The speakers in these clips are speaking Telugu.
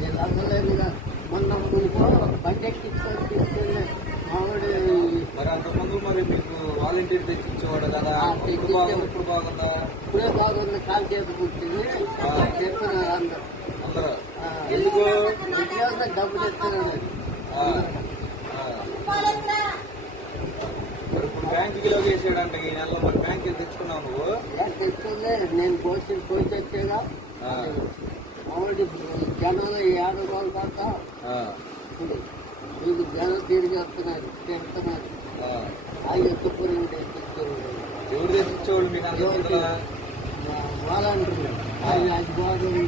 నేను అవ్వలేదుగా మొన్న మునుకో బడ్జెట్టించుకొని తీసుకెళ్ళి మామిడి మరి అంతకుముందు మరి మీకు వాలంటీర్ తెచ్చిచ్చేవాడు కదా ఇప్పుడు బాగుందా? ఇప్పుడే బాగుంది. కాలు చేతి కూర్చుంది చెప్తున్నారు అందరూ ఎందుకు డబ్బులు ఇస్తున్నారు. మరి ఇప్పుడు బ్యాంకుకి వేసాడంటే ఈ నెలలో మరి బ్యాంకుకి తెచ్చుకున్నావు నువ్వు? తెచ్చుకుందే నేను పోసి వచ్చేగా మామిడి జనంలో 50 రోజుల దాకా మీకు జనం తిరిగి వస్తున్నారు తింటున్నారు. వాళ్ళు ఎత్తుకుని ఎవరు తెచ్చిచ్చేవాళ్ళు మీకు అంత వాలంటీర్లు అది బాగుంది.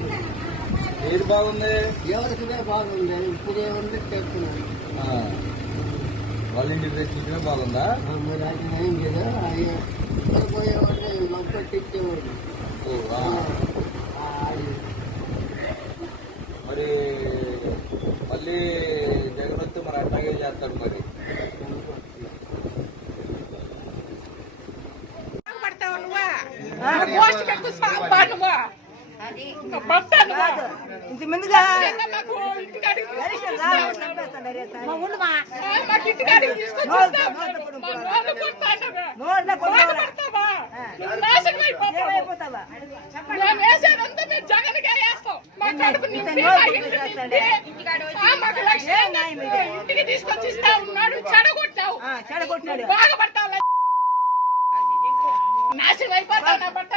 ఏది బాగుంది? ఎవరికినే బాగుంది. ఇప్పుడు ఏముంది చెప్తున్నాను. వాలంటీర్ తెచ్చిచ్చే బాగుందా? మరి అది ఏం కదా పోయేవాడిని లొప్పట్టించేవాడు. మరి మళ్ళీ జగన్ వస్తే మరి అట్లాగే చేస్తాడు. మరి ఇంతమందిగా ఇంటికి తీసుకొచ్చి ఇస్తా ఉన్నాడు. చెడగొట్టావు, బాగా పడతావు, నాశనం అయిపోతావు. నా బట్ట